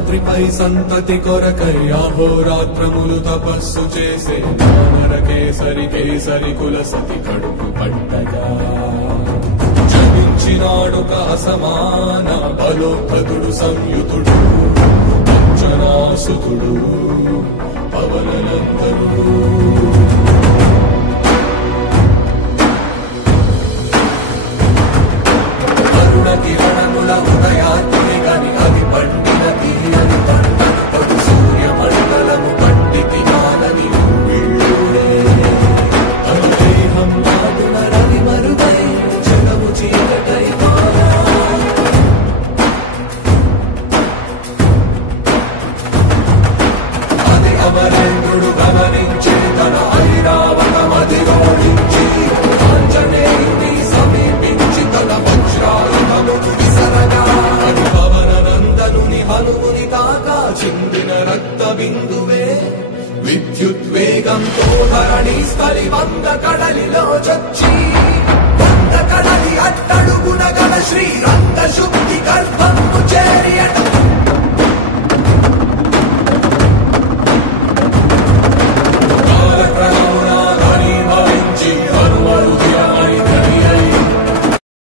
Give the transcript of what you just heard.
శేషాద్రిపై సంతతి కొరకై అహోరాత్రములు తపస్సు చేసే వానర కేసరి కేసరి కుల సతి కడుపు పట్టగా జనించినాడు సమాన బలోద్ధతుడు సంయుతుడు అంజనాసుతుడు పవననందనుడు కిరణముల ఉదయాత్రి గని అది పండిన తీరని పంటను పడు సూర్యమండలము పండితి కాలని తను దేహం నాటున రవి మరుగై జగము చీకటై అది అమరేంద్రుడు గమనించి తన ఐరావతమది ఓడించి ఆంజనేయుని సమీపించి తన హనుముని తాకా చిందిన రక్త బిందువే విద్యుద్వేగంతో ధరణి స్థలి వంద కడలిలో చొచ్చి వంద కడలి